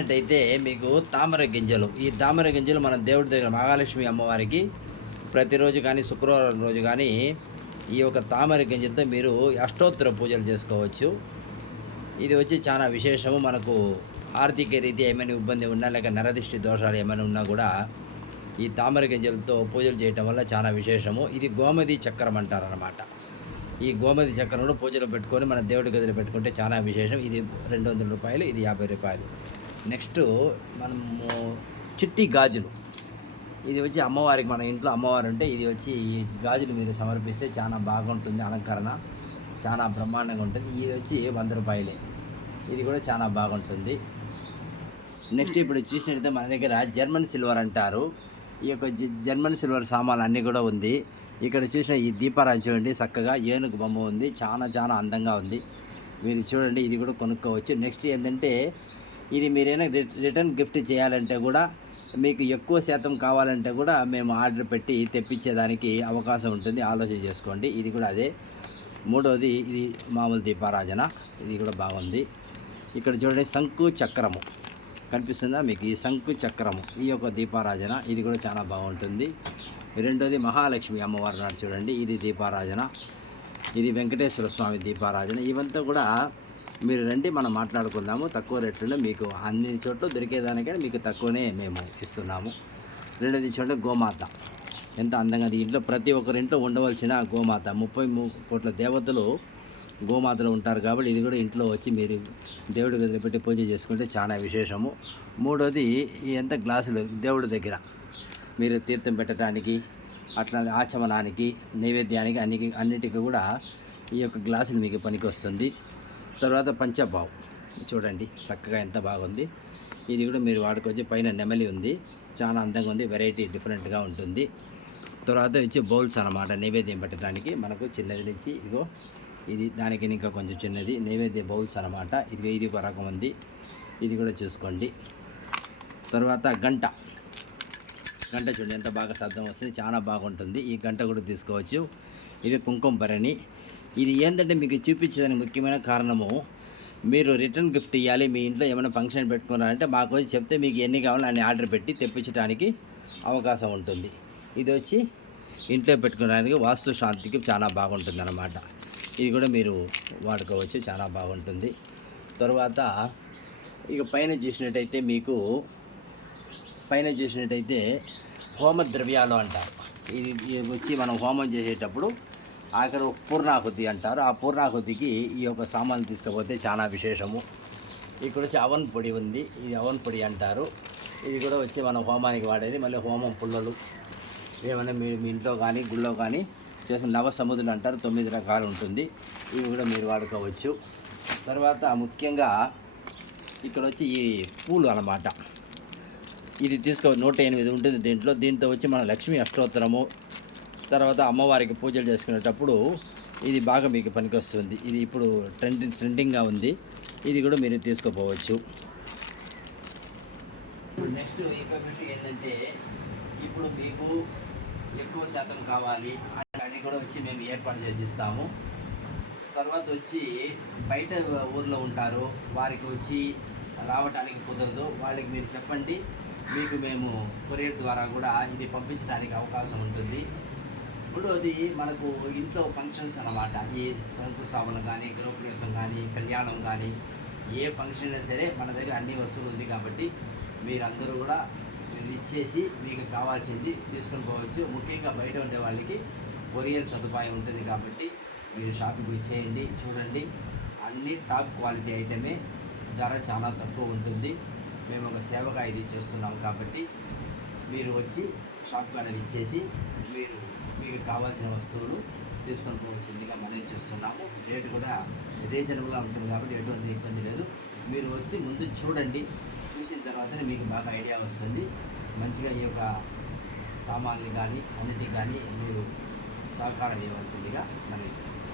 అయితే మీకు తామర గింజలు, ఈ తామర గింజలు మన దేవుడి దగ్గర మహాలక్ష్మి అమ్మవారికి ప్రతిరోజు కానీ శుక్రవారం రోజు కానీ ఈ యొక్క తామర గింజలతో మీరు అష్టోత్తర పూజలు చేసుకోవచ్చు. ఇది వచ్చి చాలా విశేషము. మనకు ఆర్థిక రీతి ఏమైనా ఇబ్బంది ఉన్నా లేక నరదిష్టి దోషాలు ఏమైనా ఉన్నా కూడా ఈ తామర గింజలతో పూజలు చేయటం వల్ల చాలా విశేషము. ఇది గోమతి చక్రం అంటారనమాట. ఈ గోమతి చక్రంలో పూజలు పెట్టుకొని మన దేవుడి గదిలో పెట్టుకుంటే చాలా విశేషం. ఇది రూ. 200, ఇది రూ. 50. నెక్స్ట్ మనము చిట్టి గాజులు. ఇది వచ్చి అమ్మవారికి, మన ఇంట్లో అమ్మవారు ఉంటే ఇది వచ్చి ఈ గాజులు మీరు సమర్పిస్తే చాలా బాగుంటుంది. అలంకరణ చాలా బ్రహ్మాండంగా ఉంటుంది. ఇది వచ్చి రూ. 100. ఇది కూడా చాలా బాగుంటుంది. నెక్స్ట్ ఇప్పుడు చూసినట్టయితే మన దగ్గర జర్మన్ సిల్వర్ అంటారు. ఈ యొక్క జర్మన్ సిల్వర్ సామాన్లు అన్నీ కూడా ఉంది. ఇక్కడ చూసిన ఈ దీపారాజు చూడండి, చక్కగా ఏనుగు బొమ్మ ఉంది, చాలా చాలా అందంగా ఉంది. మీరు చూడండి, ఇది కూడా కొనుక్కోవచ్చు. నెక్స్ట్ ఏంటంటే ఇది మీరైనా రిటర్న్ గిఫ్ట్ చేయాలంటే కూడా, మీకు ఎక్కువ శాతం కావాలంటే కూడా మేము ఆర్డర్ పెట్టి తెప్పించేదానికి అవకాశం ఉంటుంది. ఆలోచన చేసుకోండి. ఇది కూడా అదే. మూడవది ఇది మామూలు దీపారాజన, ఇది కూడా బాగుంది. ఇక్కడ చూడండి శంకు చక్రము కనిపిస్తుందా మీకు? ఈ శంకు చక్రము, ఈ యొక్క దీపారాజన, ఇది కూడా చాలా బాగుంటుంది. రెండోది మహాలక్ష్మి అమ్మవారు నాడు చూడండి, ఇది దీపారాజన. ఇది వెంకటేశ్వర స్వామి దీపారాజన. ఇవంతా కూడా మీరు రండి, మనం మాట్లాడుకుందాము. తక్కువ రేట్లలో మీకు అన్ని చోట్ల దొరికేదానికైనా మీకు తక్కువనే మేము ఇస్తున్నాము. రెండోది చూడండి గోమాత, ఎంత అందంగా. ఇంట్లో ప్రతి ఒక్కరింట్లో ఉండవలసిన గోమాత. 33 కోట్ల దేవతలు గోమాతలు ఉంటారు కాబట్టి ఇది కూడా ఇంట్లో వచ్చి మీరు దేవుడి గదిలో పెట్టి పూజ చేసుకుంటే చాలా విశేషము. మూడోది ఎంత గ్లాసులు దేవుడి దగ్గర మీరు తీర్థం పెట్టడానికి, అట్లా ఆచమనానికి, నైవేద్యానికి, అన్నిటికీ కూడా ఈ యొక్క గ్లాసులు మీకు పనికి వస్తుంది. తర్వాత పంచపావు చూడండి, చక్కగా ఎంత బాగుంది. ఇది కూడా మీరు వాడుకోవచ్చు. పైన నెమలి ఉంది, చాలా అందంగా ఉంది, వెరైటీ డిఫరెంట్గా ఉంటుంది. తర్వాత వచ్చి బౌల్స్ అన్నమాట, నైవేద్యం పెట్టడానికి. మనకు చిన్నది నుంచి ఇగో ఇది, దానికి ఇంకా కొంచెం చిన్నది నైవేద్య బౌల్స్ అన్నమాట. ఇది ఒక రకం ఉంది, ఇది కూడా చూసుకోండి. తర్వాత గంట చూడండి, ఎంత బాగా శబ్దం వస్తుంది, చాలా బాగుంటుంది. ఈ గంట కూడా తీసుకోవచ్చు. ఇది కుంకుమ భరణి. ఇది ఏంటంటే మీకు చూపించడానికి ముఖ్యమైన కారణము, మీరు రిటర్న్ గిఫ్ట్ ఇవ్వాలి. మీ ఇంట్లో ఏమైనా ఫంక్షన్ పెట్టుకున్నారంటే మాకు వచ్చి చెప్తే మీకు ఎన్ని కావాలో అన్ని ఆర్డర్ పెట్టి తెప్పించడానికి అవకాశం ఉంటుంది. ఇది వచ్చి ఇంట్లో పెట్టుకోవడానికి వాస్తు శాంతికి చాలా బాగుంటుంది అన్నమాట. ఇది కూడా మీరు వాడుకోవచ్చు, చాలా బాగుంటుంది. తర్వాత ఇక పైన చూసినట్టయితే హోమ ద్రవ్యాలు అంటారు. ఇది వచ్చి మనం హోమం చేసేటప్పుడు అక్కడ పూర్ణాహుతి అంటారు. ఆ పూర్ణాహుతికి ఈ యొక్క సామాన్లు తీసుకుపోతే చాలా విశేషము. ఇక్కడ వచ్చి అవన్ పొడి ఉంది, ఇది అవన్ పొడి అంటారు. ఇది కూడా వచ్చి మనం హోమానికి వాడేది. మళ్ళీ హోమం పుల్లలు ఏమైనా మీ ఇంట్లో కానీ గుళ్ళో కానీ చేసుకుని నవసముద్రులు అంటారు, 9 రకాలు ఉంటుంది. ఇవి కూడా మీరు వాడుకోవచ్చు. తర్వాత ముఖ్యంగా ఇక్కడ వచ్చి ఈ పూలు అన్నమాట. ఇది 108 ఉంటుంది దీంతో వచ్చి మన లక్ష్మీ అష్టోత్తరము, తర్వాత అమ్మవారికి పూజలు చేసుకునేటప్పుడు ఇది బాగా మీకు పనికి వస్తుంది. ఇది ఇప్పుడు ట్రెండింగ్గా ఉంది. ఇది కూడా మీరు తీసుకోపోవచ్చు. నెక్స్ట్ ఇంకొక విషయం ఏంటంటే, ఇప్పుడు మీకు ఎక్కువ శాతం కావాలి అది కూడా వచ్చి మేము ఏర్పాటు చేసి ఇస్తాము. తర్వాత వచ్చి బయట ఊర్లో ఉంటారు, వారికి వచ్చి రావడానికి కుదరదు, వాళ్ళకి మీరు చెప్పండి, మీకు మేము కొరియర్ ద్వారా కూడా ఇది పంపించడానికి అవకాశం ఉంటుంది. ఇప్పుడు అది మనకు ఇంట్లో ఫంక్షన్స్ అన్నమాట. ఈ శంకుస్థాపన కానీ, గృహప్రవేశం కానీ, కళ్యాణం కానీ, ఏ ఫంక్షన్ అయినా సరే మన దగ్గర అన్ని వస్తువులు ఉంది కాబట్టి మీరందరూ కూడా ఇచ్చేసి మీకు కావాల్సింది తీసుకొని పోవచ్చు. ముఖ్యంగా బయట ఉండే వాళ్ళకి కొరియర్ సదుపాయం ఉంటుంది కాబట్టి మీరు షాపింగ్ ఇచ్చేయండి. చూడండి, అన్ని టాప్ క్వాలిటీ ఐటమే, ధర చాలా తక్కువ ఉంటుంది. మేము ఒక సేవగా ఇది ఇచ్చేస్తున్నాం కాబట్టి మీరు వచ్చి షాప్ కాడ ఇచ్చేసి మీకు కావాల్సిన వస్తువులు తీసుకొని పోవాల్సిందిగా మనం చేస్తున్నాము. రేటు కూడా రీజనబుల్గా ఉంటుంది కాబట్టి ఎటువంటి ఇబ్బంది లేదు. మీరు వచ్చి ముందు చూడండి, చూసిన తర్వాతనే మీకు బాగా ఐడియా వస్తుంది. మంచిగా ఈ యొక్క సామాన్లు కానీ అన్నిటికీ కానీ మీరు సహకారం ఇవ్వాల్సిందిగా మనం చేస్తున్నాం.